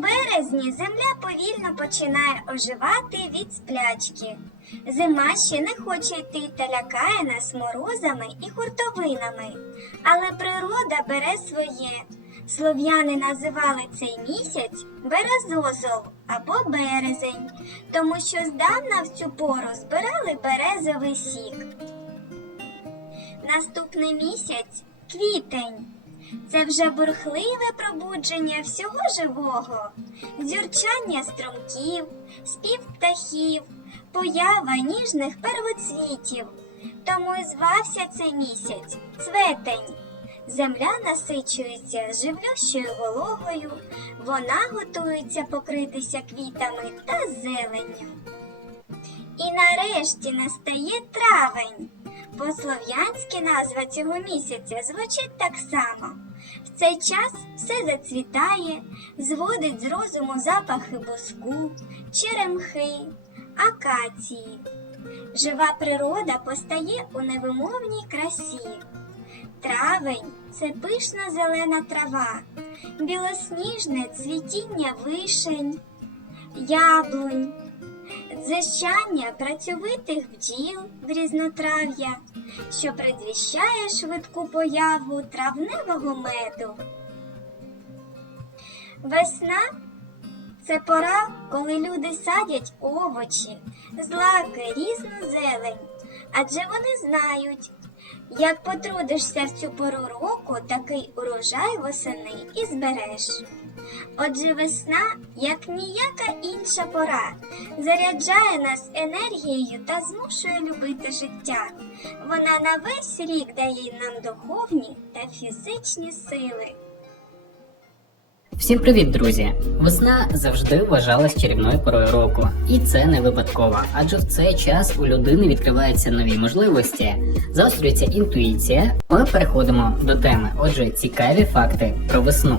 Березні земля повільно починає оживати від сплячки. Зима ще не хоче йти та лякає нас морозами і хуртовинами. Але природа бере своє. Слов'яни називали цей місяць березозол або березень, тому що здавна в цю пору збирали березовий сік. Наступний місяць квітень. Це вже бурхливе пробудження всього живого, дзюрчання струмків, спів птахів, поява ніжних первоцвітів. Тому і звався цей місяць цветень. Земля насичується живлющою вологою, вона готується покритися квітами та зеленню. І нарешті настає травень. По-слов'янськи назва цього місяця звучить так само. В цей час все зацвітає, зводить з розуму запахи буску, черемхи, акації. Жива природа постає у невимовній красі. Травень це пишна зелена трава, білосніжне цвітіння вишень, яблунь, дзищання працьовитих бджіл в різнотрав'я, що предвіщає швидку появу травневого меду. Весна це пора, коли люди садять овочі, злаки, різну зелень, адже вони знають, як потрудишся в цю пору року, такий урожай восени і збереш. Отже, весна, як ніяка інша пора, заряджає нас енергією та змушує любити життя. Вона на весь рік дає нам духовні та фізичні сили. Всім привіт, друзі! Весна завжди вважалась чарівною порою року, і це не випадково, адже в цей час у людини відкриваються нові можливості, заострюється інтуїція. Ми переходимо до теми. Отже, цікаві факти про весну.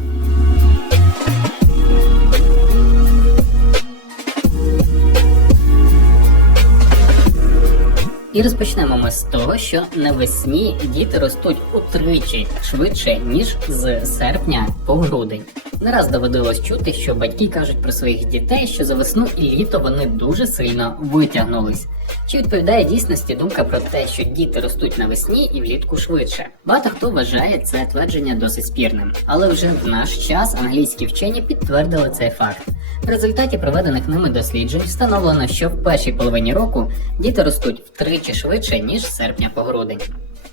І розпочнемо ми з того, що навесні діти ростуть утричі швидше, ніж з серпня по грудень. Не раз доводилось чути, що батьки кажуть про своїх дітей, що за весну і літо вони дуже сильно витягнулись. Чи відповідає дійсності думка про те, що діти ростуть навесні і влітку швидше? Багато хто вважає це твердження досить спірним, але вже в наш час англійські вчені підтвердили цей факт. В результаті проведених ними досліджень встановлено, що в першій половині року діти ростуть втричі швидше, ніж з серпня по грудень.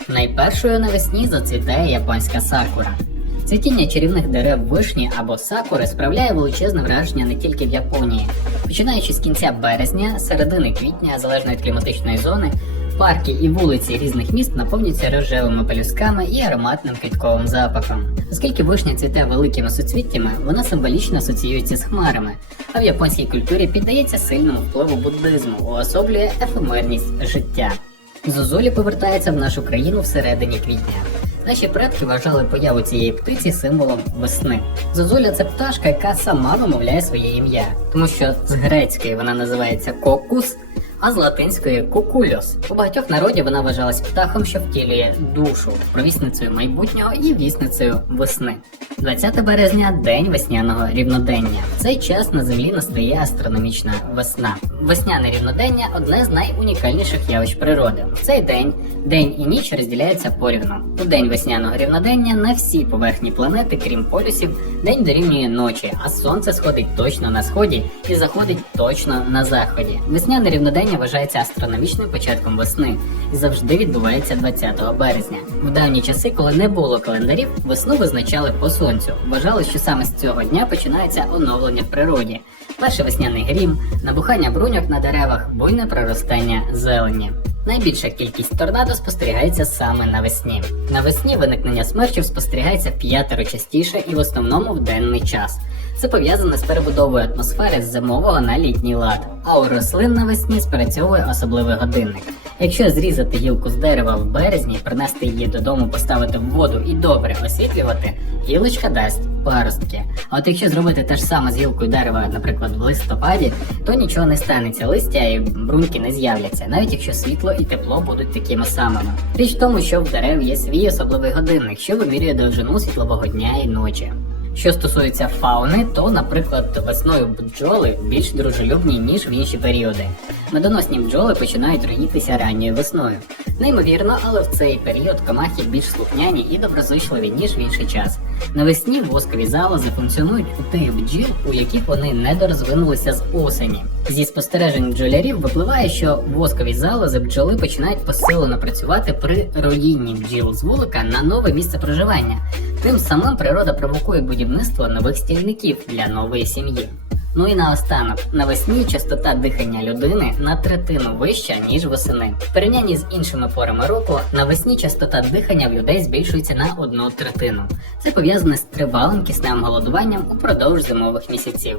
Найпершою навесні зацвітає японська сакура. Цвітіння чарівних дерев вишні або сакури справляє величезне враження не тільки в Японії. Починаючи з кінця березня, середини квітня, залежно від кліматичної зони, парки і вулиці різних міст наповнюються рожевими пелюсками і ароматним квітковим запахом. Оскільки вишня цвіте великими суцвіттями, вона символічно асоціюється з хмарами, а в японській культурі піддається сильному впливу буддизму, уособлює ефемерність життя. Зозулі повертається в нашу країну всередині квітня. Наші предки вважали появу цієї птиці символом весни. Зозуля це пташка, яка сама вимовляє своє ім'я, тому що з грецької вона називається кокус, а з латинської кукульос. У багатьох народів вона вважалась птахом, що втілює душу, провісницею майбутнього і вісницею весни. 20 березня день весняного рівнодення. В цей час на землі настає астрономічна весна. Весняне рівнодення одне з найунікальніших явищ природи. В цей день день і ніч розділяються порівну. У день весняного рівнодення на всій поверхні планети, крім полюсів, день дорівнює ночі, а сонце сходить точно на сході і заходить точно на заході. Весняне рівнодення вважається астрономічним початком весни і завжди відбувається 20 березня. В давні часи, коли не було календарів, весну визначали по сонцю. Вважали, що саме з цього дня починається оновлення в природі. Перший весняний грім, набухання бруньок на деревах, буйне проростання зелені. Найбільша кількість торнадо спостерігається саме навесні. Навесні виникнення смерчів спостерігається п'ятеро частіше і в основному в денний час. Це пов'язане з перебудовою атмосфери з зимового на літній лад, а у рослин навесні спрацьовує особливий годинник. Якщо зрізати гілку з дерева в березні, принести її додому, поставити в воду і добре освітлювати, гілочка дасть паростки. А от якщо зробити те ж саме з гілкою дерева, наприклад, в листопаді, то нічого не станеться, листя і бруньки не з'являться, навіть якщо світло і тепло будуть такими самими. Річ в тому, що в дерев є свій особливий годинник, що вимірює довжину світлового дня і ночі. Що стосується фауни, то, наприклад, весною бджоли більш дружелюбні, ніж в інші періоди. Медоносні бджоли починають роїтися ранньою весною. Неймовірно, але в цей період комахи більш слухняні і доброзичливі, ніж в інший час. Навесні воскові залози функціонують у тих бджіл, у яких вони недорозвинулися з осені. Зі спостережень бджолярів випливає, що воскові залози бджоли починають посилено працювати при роїнні бджіл з вулика на нове місце проживання. Тим самим природа провокує будівництво нових стільників для нової сім'ї. Ну і наостанок, навесні частота дихання людини на третину вища, ніж восени. В порівнянні з іншими порами року, навесні частота дихання в людей збільшується на одну третину. Це пов'язане з тривалим кисневим голодуванням упродовж зимових місяців.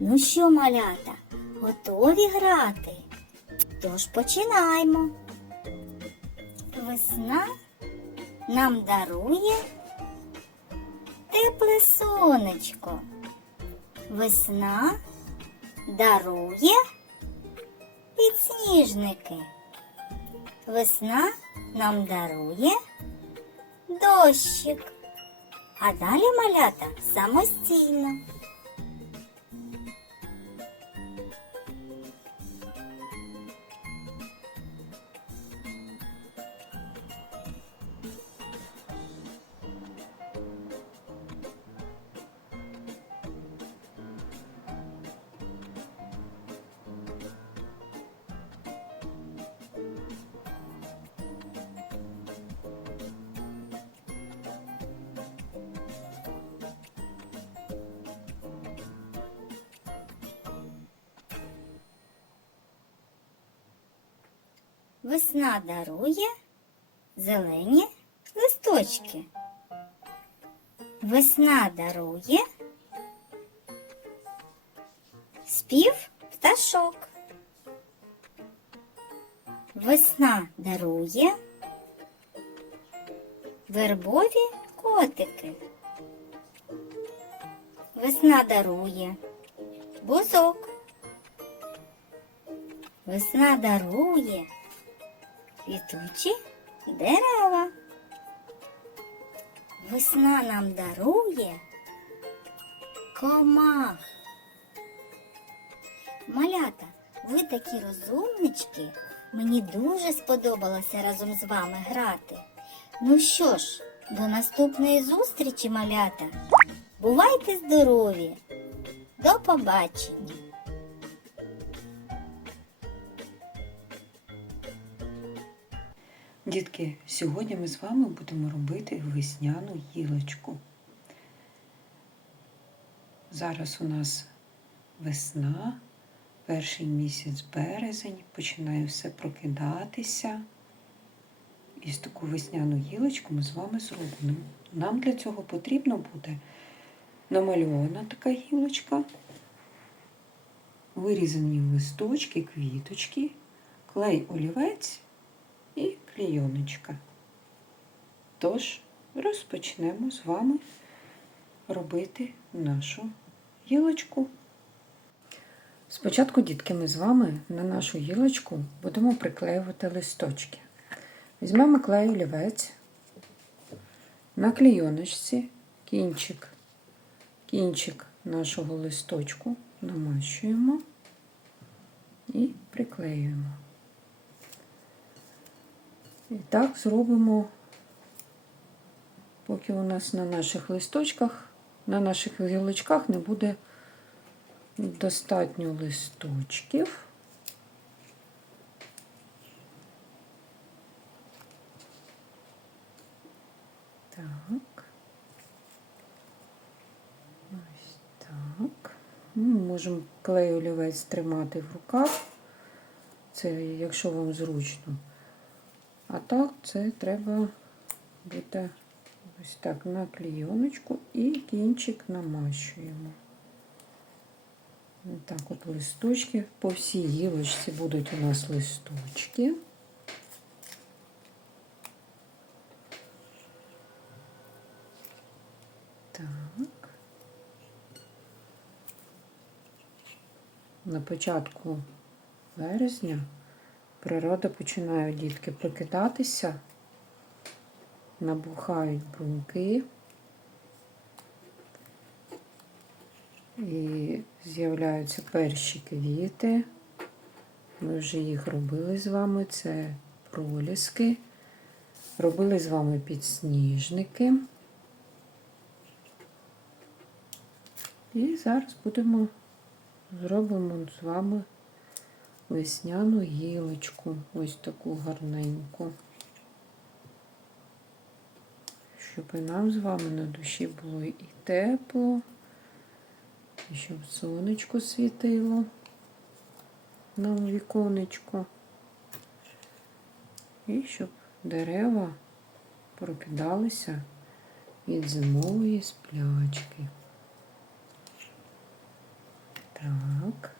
Ну що, малята, готові грати? Тож починаємо. Весна нам дарує тепле сонечко. Весна дарує підсніжники. Весна нам дарує дощик. А далі малята самостійно. Весна дарує зелені листочки. Весна дарує спів пташок. Весна дарує вербові котики. Весна дарує бузок. Весна дарує квітучі дерева. Весна нам дарує комах. Малята, ви такі розумнички. Мені дуже сподобалося разом з вами грати. Ну що ж, до наступної зустрічі, малята. Бувайте здорові! До побачення! Дітки, сьогодні ми з вами будемо робити весняну гілочку. Зараз у нас весна, перший місяць березень, починає все прокидатися. І з таку весняну гілочку ми з вами зробимо. Нам для цього потрібно буде намальована така гілочка, вирізані листочки, квіточки, клей олівець клійоночка. Тож розпочнемо з вами робити нашу гілочку. Спочатку, дітки, ми з вами на нашу гілочку будемо приклеювати листочки. Візьмемо клей олівець, на клійоночці кінчик, кінчик нашого листочку намащуємо і приклеюємо. І так зробимо, поки у нас на наших листочках, на наших гілочках не буде достатньо листочків. Так. Ось так. Ми можемо клей олівець тримати в руках. Це якщо вам зручно. А так це треба буде ось так на клійоночку і кінчик намащуємо. Так от листочки. По всій гілочці будуть у нас листочки. Так. На початку березня природа починає дітки прокидатися, набухають бруньки і з'являються перші квіти. Ми вже їх робили з вами. Це проліски. Робили з вами підсніжники. І зараз будемо зробимо з вами весняну гілочку, ось таку гарненьку. Щоб і нам з вами на душі було і тепло, і щоб сонечко світило нам віконечко. І щоб дерева прокидалися від зимової сплячки. Так.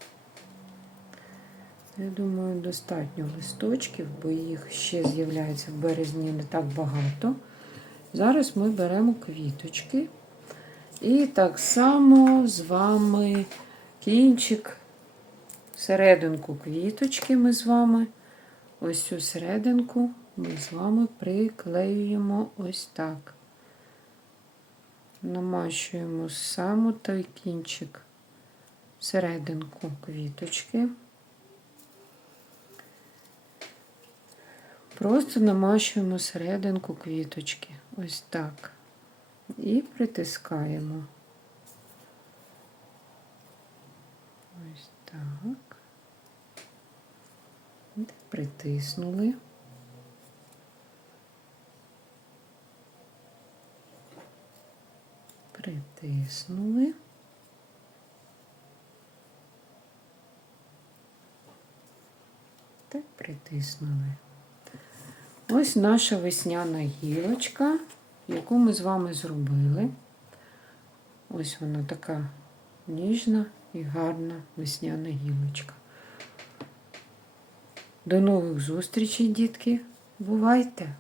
Я думаю, достатньо листочків, бо їх ще з'являється в березні не так багато. Зараз ми беремо квіточки. І так само з вами кінчик, серединку квіточки ми з вами. Ось цю серединку ми з вами приклеюємо ось так. Намащуємо саме той кінчик серединку квіточки. Просто намащуємо серединку квіточки. Ось так. І притискаємо. Ось так. Притиснули. Притиснули. Так, притиснули. Ось наша весняна гілочка, яку ми з вами зробили. Ось вона така ніжна і гарна весняна гілочка. До нових зустрічей, дітки. Бувайте!